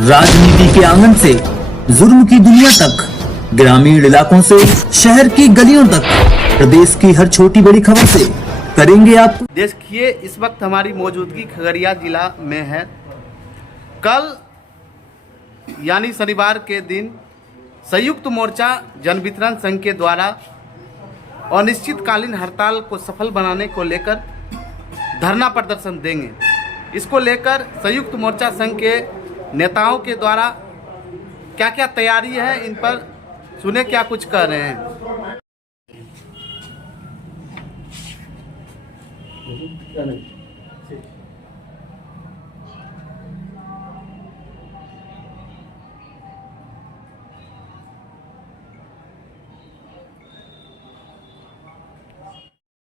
राजनीति के आंगन से जुर्म की दुनिया तक, ग्रामीण इलाकों से शहर की गलियों तक, प्रदेश की हर छोटी बड़ी खबर से करेंगे आप। देखिए, इस वक्त हमारी मौजूदगी खगड़िया जिला में है। कल यानी शनिवार के दिन संयुक्त मोर्चा जन वितरण संघ के द्वारा अनिश्चितकालीन हड़ताल को सफल बनाने को लेकर धरना प्रदर्शन देंगे। इसको लेकर संयुक्त मोर्चा संघ के नेताओं के द्वारा क्या क्या तैयारी है, इन पर सुने क्या कुछ कह रहे हैं।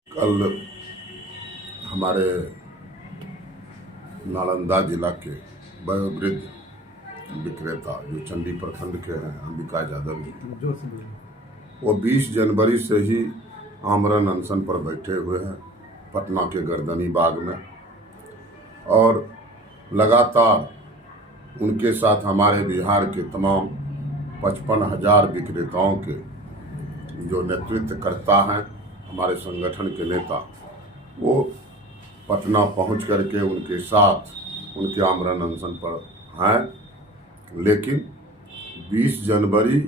कल हमारे नालंदा जिला के वयोवृद्ध विक्रेता जो चंडी प्रखंड के हैं अंबिका यादव जी, वो 20 जनवरी से ही आमरण अनशन पर बैठे हुए हैं पटना के गर्दनी बाग में, और लगातार उनके साथ हमारे बिहार के तमाम 55,000 विक्रेताओं के जो नेतृत्व करता हैं, हमारे संगठन के नेता, वो पटना पहुंच करके उनके साथ उनके आमरण अनशन पर हैं। लेकिन 20 जनवरी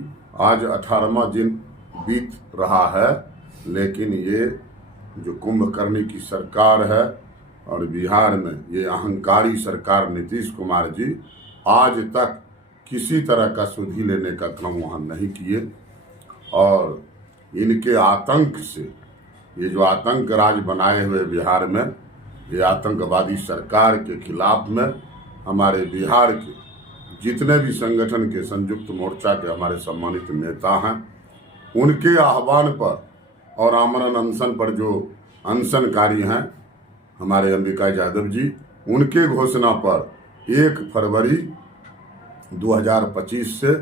आज 18वां दिन बीत रहा है, लेकिन ये जो कुंभकर्णी की सरकार है और बिहार में ये अहंकारी सरकार नीतीश कुमार जी आज तक किसी तरह का सुधि लेने का क्रम वहाँ नहीं किए, और इनके आतंक से ये जो आतंक राज बनाए हुए बिहार में, ये आतंकवादी सरकार के खिलाफ में हमारे बिहार के जितने भी संगठन के संयुक्त मोर्चा के हमारे सम्मानित नेता हैं, उनके आह्वान पर और आमरण अनशन पर जो अनशनकारी हैं हमारे अंबिका यादव जी, उनके घोषणा पर 1 फरवरी 2025 से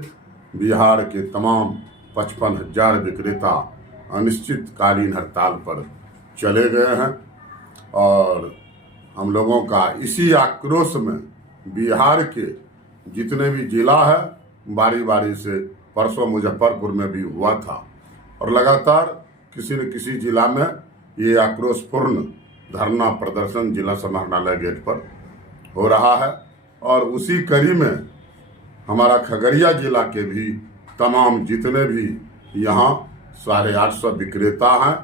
बिहार के तमाम 55,000 विक्रेता अनिश्चितकालीन हड़ताल पर चले गए हैं। और हम लोगों का इसी आक्रोश में बिहार के जितने भी जिला है, बारी बारी से परसों मुजफ्फरपुर में भी हुआ था, और लगातार किसी न किसी जिला में ये आक्रोशपूर्ण धरना प्रदर्शन जिला समाहरणालय गेट पर हो रहा है। और उसी कड़ी में हमारा खगड़िया जिला के भी तमाम जितने भी यहाँ 850 विक्रेता हैं,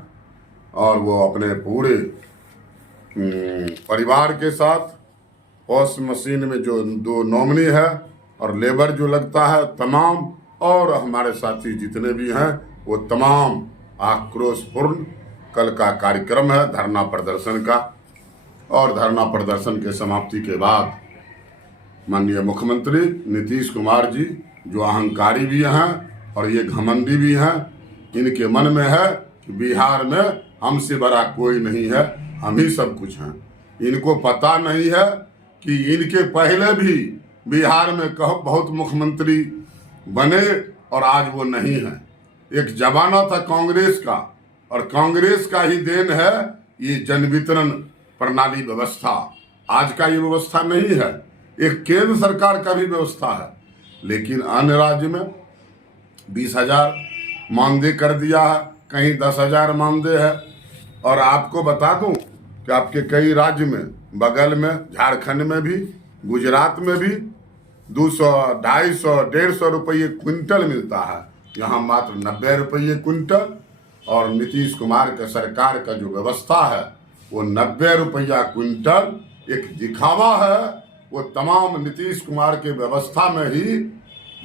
और वो अपने पूरे परिवार के साथ पॉस मशीन में जो 2 नॉमिनी है और लेबर जो लगता है तमाम, और हमारे साथी जितने भी हैं वो तमाम आक्रोशपूर्ण कल का कार्यक्रम है धरना प्रदर्शन का। और धरना प्रदर्शन के समाप्ति के बाद माननीय मुख्यमंत्री नीतीश कुमार जी, जो अहंकारी भी हैं और ये घमंडी भी हैं, इनके मन में है कि बिहार में हमसे बड़ा कोई नहीं है, हम ही सब कुछ हैं। इनको पता नहीं है कि इनके पहले भी बिहार में बहुत मुख्यमंत्री बने और आज वो नहीं है। एक जमाना था कांग्रेस का, और कांग्रेस का ही देन है ये जन वितरण प्रणाली व्यवस्था। आज का ये व्यवस्था नहीं है, एक केंद्र सरकार का भी व्यवस्था है, लेकिन अन्य राज्य में 20,000 मानदेय कर दिया है, कहीं 10,000 मानदेय है। और आपको बता दूं कि आपके कई राज्य में, बगल में झारखंड में भी, गुजरात में भी 200, 250, 150 रुपये क्विंटल मिलता है, यहाँ मात्र 90 रुपये क्विंटल। और नीतीश कुमार के सरकार का जो व्यवस्था है वो 90 रुपया क्विंटल एक दिखावा है। वो तमाम नीतीश कुमार के व्यवस्था में ही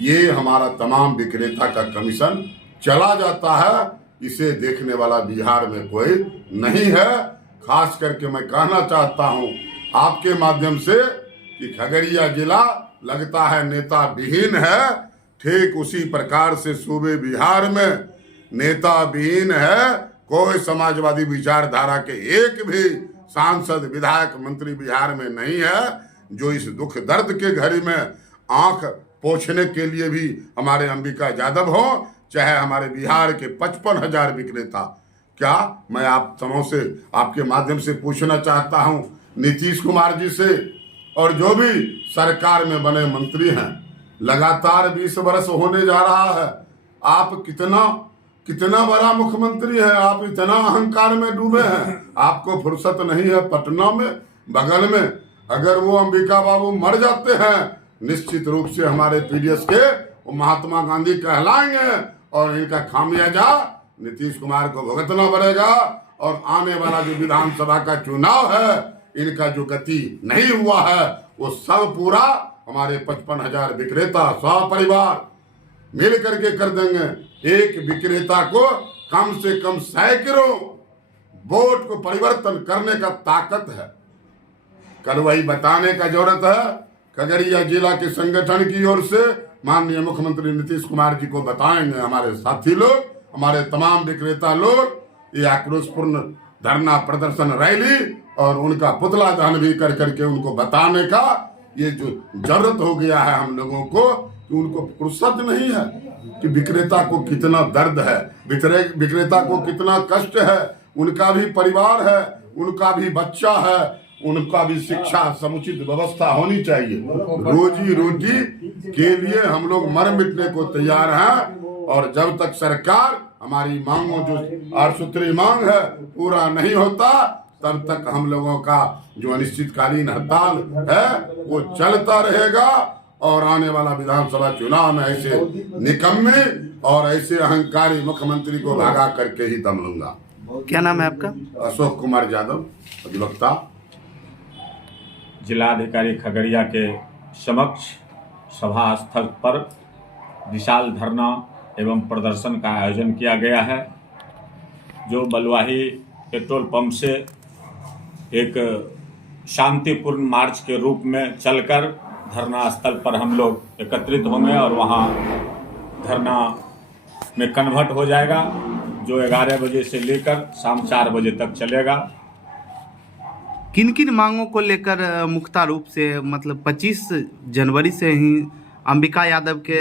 ये हमारा तमाम विक्रेता का कमीशन चला जाता है। इसे देखने वाला बिहार में कोई नहीं है। खास करके मैं कहना चाहता हूं आपके माध्यम से कि खगड़िया जिला लगता है नेता विहीन है, ठीक उसी प्रकार से सूबे बिहार में नेता विहीन है। कोई समाजवादी विचारधारा के एक भी सांसद, विधायक, मंत्री बिहार में नहीं है जो इस दुख दर्द के घड़ी में आंख पोंछने के लिए भी हमारे अंबिका यादव हो, चाहे हमारे बिहार के 55,000 विक्रेता। क्या मैं आप समूह से आपके माध्यम से पूछना चाहता हूं नीतीश कुमार जी से और जो भी सरकार में बने मंत्री हैं, लगातार 20 वर्ष होने जा रहा है। आप कितना बड़ा मुख्यमंत्री है, आप इतना अहंकार में डूबे हैं, आपको फुर्सत नहीं है। पटना में बगल में अगर वो अंबिका बाबू मर जाते हैं, निश्चित रूप से हमारे पीडीएस के वो महात्मा गांधी कहलाएंगे और इनका खामियाजा नीतीश कुमार को भुगतना पड़ेगा। और आने वाला जो विधानसभा का चुनाव है, इनका जो गति नहीं हुआ है वो सब पूरा हमारे 55,000 विक्रेता परिवार मिल करके कर देंगे। एक विक्रेता को कम से कम सैकड़ों वोट को परिवर्तन करने का ताकत है। कल वही बताने का जरूरत है। खगड़िया जिला के संगठन की ओर से माननीय मुख्यमंत्री नीतीश कुमार जी को बताएंगे, हमारे साथी लोग, हमारे तमाम विक्रेता लोग ये आक्रोशपूर्ण धरना प्रदर्शन रैली और उनका पुतला दहन भी कर करके उनको बताने का ये जो जरूरत हो गया है हम लोगों को, कि उनको फुर्सत नहीं है कि विक्रेता को कितना दर्द है, विक्रेता को कितना कष्ट है। उनका भी परिवार है, उनका भी बच्चा है, उनका भी शिक्षा समुचित व्यवस्था होनी चाहिए। रोजी रोटी के लिए हम लोग मर मिटने को तैयार हैं। और जब तक सरकार हमारी मांगों जो 8 सूत्री मांग है पूरा नहीं होता, तब तक हम लोगों का जो अनिश्चितकालीन हड़ताल है वो चलता रहेगा। और आने वाला विधानसभा चुनाव में ऐसे निकम्मे और ऐसे अहंकारी मुख्यमंत्री को भगा करके ही दम लूंगा। क्या नाम है आपका? अशोक कुमार यादव, अधिवक्ता। जिलाधिकारी खगड़िया के समक्ष सभा स्थल पर विशाल धरना एवं प्रदर्शन का आयोजन किया गया है, जो बलुआही पेट्रोल पंप से एक शांतिपूर्ण मार्च के रूप में चलकर धरना स्थल पर हम लोग एकत्रित होंगे और वहाँ धरना में कन्वर्ट हो जाएगा, जो 11 बजे से लेकर शाम 4 बजे तक चलेगा। किन किन मांगों को लेकर मुख्य रूप से, मतलब 25 जनवरी से ही अंबिका यादव के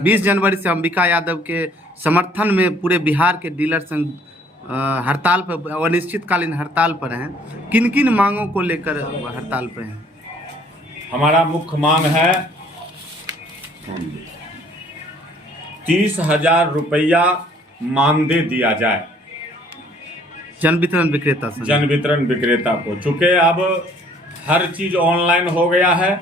20 जनवरी से अंबिका यादव के समर्थन में पूरे बिहार के डीलर संघ हड़ताल पर, अनिश्चितकालीन हड़ताल पर हैं। किन किन मांगों को लेकर हड़ताल पर हैं? हमारा मुख्य मांग है 30,000 रुपया मानदेय दिया जाए जन वितरण विक्रेता को। चूँकि अब हर चीज ऑनलाइन हो गया है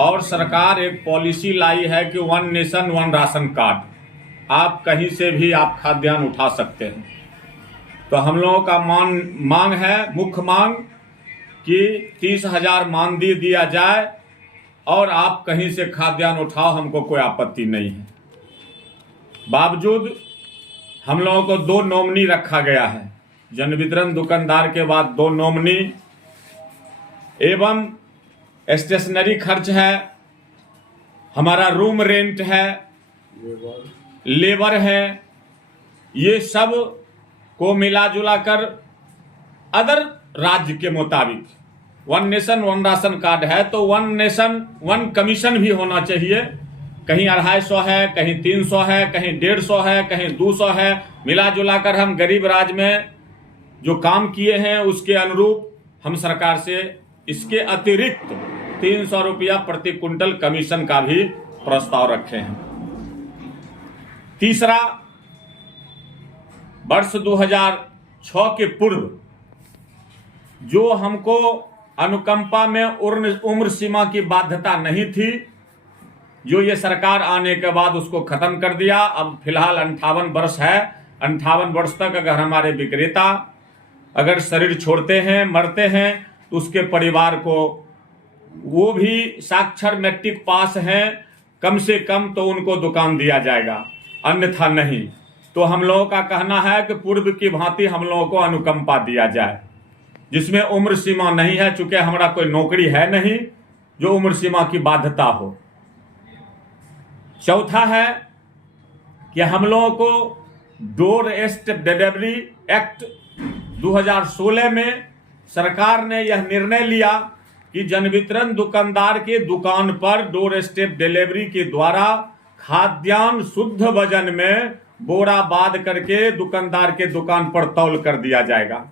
और सरकार एक पॉलिसी लाई है कि 1 नेशन 1 राशन कार्ड, आप कहीं से भी आप खाद्यान्न उठा सकते हैं। तो हम लोगों का मांग है, मुख्य मांग, कि 30,000 मानदेय दिया जाए और आप कहीं से खाद्यान्न उठाओ, हमको कोई आपत्ति नहीं है। बावजूद हम लोगों को 2 नॉमिनी रखा गया है, जन वितरण दुकानदार के बाद 2 नॉमिनी एवं स्टेशनरी खर्च है, हमारा रूम रेंट है, लेबर है, ये सब को मिला जुला कर अदर राज्य के मुताबिक 1 नेशन 1 राशन कार्ड है तो 1 नेशन 1 कमीशन भी होना चाहिए। कहीं 250 है, कहीं 300 है, कहीं 150 है, कहीं 200 है। मिला जुला कर हम गरीब राज्य में जो काम किए हैं उसके अनुरूप हम सरकार से इसके अतिरिक्त 300 रुपया प्रति कुंटल कमीशन का भी प्रस्ताव रखे हैं। तीसरा, वर्ष 2006 के पूर्व जो हमको अनुकंपा में उम्र सीमा की बाध्यता नहीं थी, जो ये सरकार आने के बाद उसको खत्म कर दिया। अब फिलहाल 58 वर्ष है। 58 वर्ष तक अगर हमारे विक्रेता अगर शरीर छोड़ते हैं, मरते हैं, तो उसके परिवार को, वो भी साक्षर मैट्रिक पास हैं, कम से कम तो उनको दुकान दिया जाएगा, अन्यथा नहीं। तो हम लोगों का कहना है कि पूर्व की भांति हम लोगों को अनुकंपा दिया जाए, जिसमें उम्र सीमा नहीं है, चूंकि हमारा कोई नौकरी है नहीं जो उम्र सीमा की बाध्यता हो। चौथा है कि हम लोगों को डोर स्टेप डिलीवरी एक्ट 2016 में सरकार ने यह निर्णय लिया कि जन वितरण दुकानदार के दुकान पर डोर स्टेप डिलीवरी के द्वारा खाद्यान्न शुद्ध वजन में बोरा बांध करके दुकानदार के दुकान पर तौल कर दिया जाएगा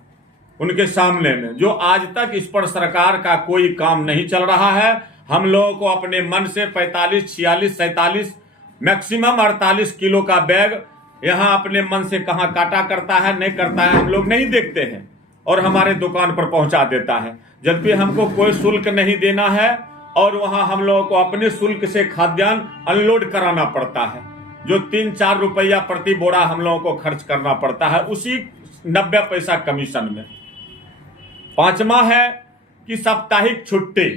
उनके सामने में। जो आज तक इस पर सरकार का कोई काम नहीं चल रहा है हम लोगों को अपने मन से 45, 46, 47 मैक्सिमम 48 किलो का बैग यहाँ अपने मन से कहाँ काटा करता है नहीं करता है हम लोग नहीं देखते हैं और हमारे दुकान पर पहुंचा देता है, जबकि हमको कोई शुल्क नहीं देना है और वहां हम लोगों को अपने शुल्क से खाद्यान्न अनलोड कराना पड़ता है, जो 3-4 रुपया प्रति बोरा हम लोगों को खर्च करना पड़ता है, उसी 90 पैसा कमीशन में। 5वां है कि साप्ताहिक छुट्टी।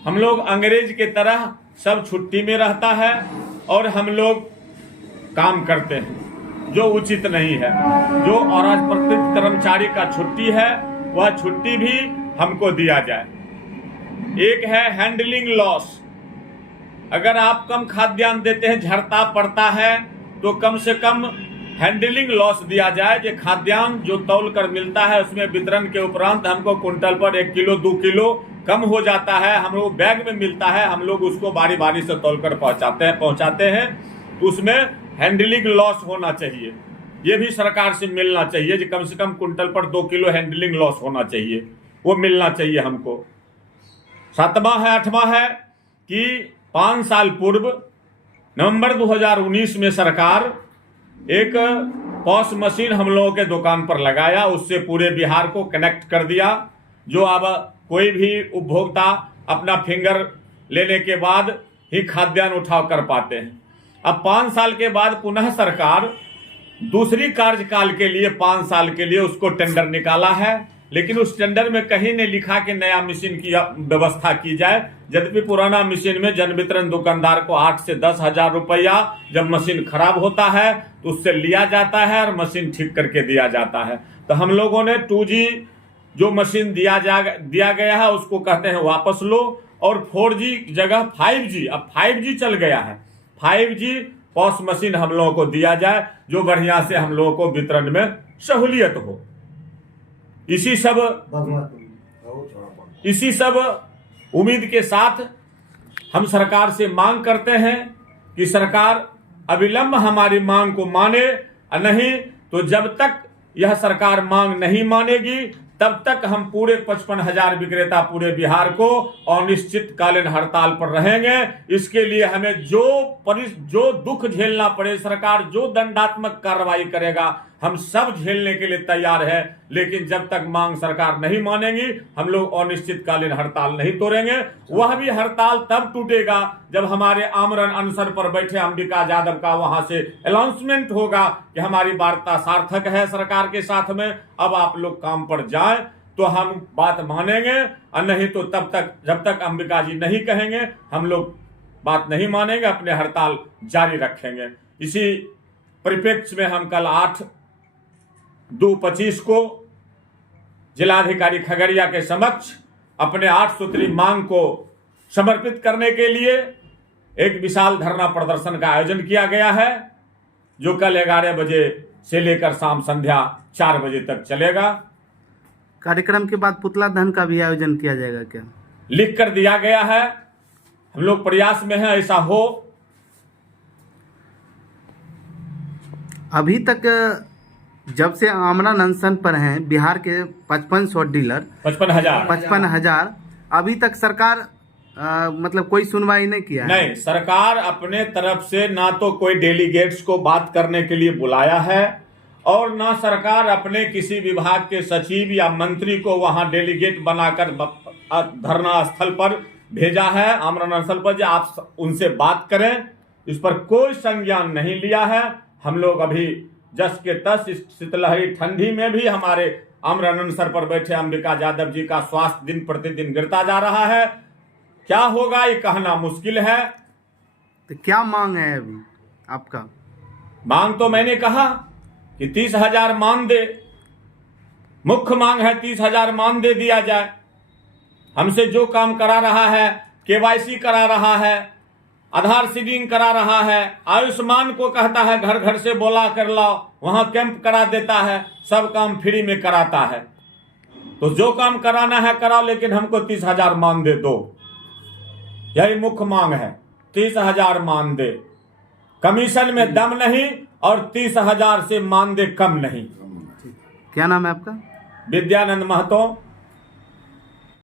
हम लोग अंग्रेज के तरह सब छुट्टी में रहता है और हम लोग काम करते हैं, जो उचित नहीं है। जो अराजपत्रित कर्मचारी का छुट्टी है वह छुट्टी भी हमको दिया जाए। एक है हैंडलिंग लॉस। अगर आप कम खाद्यान्न देते हैं, झड़ता पड़ता है, तो कम से कम हैंडलिंग लॉस दिया जाए। जो खाद्यान्न जो तौल कर मिलता है उसमें वितरण के उपरांत हमको कुंटल पर 1 किलो 2 किलो कम हो जाता है, हम लोग बैग में मिलता है, हम लोग उसको बारी बारी से तौल कर पहुंचाते हैं, तो उसमें हैंडलिंग लॉस होना चाहिए। ये भी सरकार से मिलना चाहिए, जो कम से कम कुंटल पर 2 किलो हैंडलिंग लॉस होना चाहिए, वो मिलना चाहिए हमको। 8वां है कि 5 साल पूर्व नवंबर 2019 में सरकार एक पॉस मशीन हम लोगों के दुकान पर लगाया, उससे पूरे बिहार को कनेक्ट कर दिया, जो अब कोई भी उपभोक्ता अपना फिंगर लेने के बाद ही खाद्यान्न उठाव कर पाते हैं। अब 5 साल के बाद पुनः सरकार दूसरी कार्यकाल के लिए 5 साल के लिए उसको टेंडर निकाला है, लेकिन उस टेंडर में कहीं नहीं लिखा कि नया मशीन की व्यवस्था की जाए, यद्यपि पुराना मशीन में जन वितरण दुकानदार को 8 से 10 हजार रुपया जब मशीन खराब होता है तो उससे लिया जाता है और मशीन ठीक करके दिया जाता है। तो हम लोगों ने 2G जो मशीन दिया गया है उसको कहते हैं वापस लो, और 4G जगह 5G, अब 5G चल गया है, 5G पॉस मशीन हम लोगों को दिया जाए, जो बढ़िया से हम लोगों को वितरण में सहूलियत हो। इसी सब उम्मीद के साथ हम सरकार से मांग करते हैं कि सरकार अविलंब हमारी मांग को माने, नहीं तो जब तक यह सरकार मांग नहीं मानेगी तब तक हम पूरे 55,000 विक्रेता पूरे बिहार को अनिश्चितकालीन हड़ताल पर रहेंगे। इसके लिए हमें जो दुख झेलना पड़े, सरकार जो दंडात्मक कार्रवाई करेगा हम सब झेलने के लिए तैयार है, लेकिन जब तक मांग सरकार नहीं मानेगी हम लोग अनिश्चितकालीन हड़ताल नहीं तोड़ेंगे। वह भी हड़ताल तब टूटेगा जब हमारे आमरण अनशन पर बैठे अंबिका यादव का वहां से अनाउंसमेंट होगा कि हमारी वार्ता सार्थक है सरकार के साथ में, अब आप लोग काम पर जाएं, तो हम बात मानेंगे, और नहीं तो तब तक जब तक अंबिका जी नहीं कहेंगे हम लोग बात नहीं मानेंगे, अपने हड़ताल जारी रखेंगे। इसी परिप्रेक्ष्य में हम कल 8/2/25 को जिलाधिकारी खगड़िया के समक्ष अपने 8 सूत्री मांग को समर्पित करने के लिए एक विशाल धरना प्रदर्शन का आयोजन किया गया है, जो कल 11 बजे से लेकर शाम संध्या 4 बजे तक चलेगा। कार्यक्रम के बाद पुतला दहन का भी आयोजन किया जाएगा क्या? लिख कर दिया गया है, हम लोग प्रयास में हैं ऐसा हो। अभी तक जब से आमरण अनशन पर हैं बिहार के 5500 डीलर 55,000 अभी तक सरकार मतलब कोई सुनवाई नहीं किया है। नहीं, सरकार अपने तरफ से ना तो कोई डेलीगेट्स को बात करने के लिए बुलाया है और ना सरकार अपने किसी विभाग के सचिव या मंत्री को वहां डेलीगेट बनाकर धरना स्थल पर भेजा है, आमरण अनशन पर, जो आप उनसे बात करें, इस पर कोई संज्ञान नहीं लिया है। हम लोग अभी जस के तस इस शीतलहरी ठंडी में भी हमारे आमरण अनशन पर बैठे अंबिका यादव जी का स्वास्थ्य दिन प्रतिदिन गिरता जा रहा है। क्या होगा ये कहना मुश्किल है। तो क्या मांग है अभी आपका? मांग तो मैंने कहा कि 30,000 मानदे, मुख्य मांग है 30,000 मानदे दिया जाए। हमसे जो काम करा रहा है, KYC करा रहा है, आधार सीडिंग करा रहा है, आयुष्मान को कहता है घर घर से बोला कर लाओ, वहां कैंप करा देता है, सब काम फ्री में कराता है। तो जो काम कराना है कराओ, लेकिन हमको 30,000 मानदे दो, यही मुख्य मांग है। 30,000 मानदे, कमीशन में दम नहीं और 30,000 से मानदे कम नहीं। क्या नाम है आपका? विद्यानंद महतो।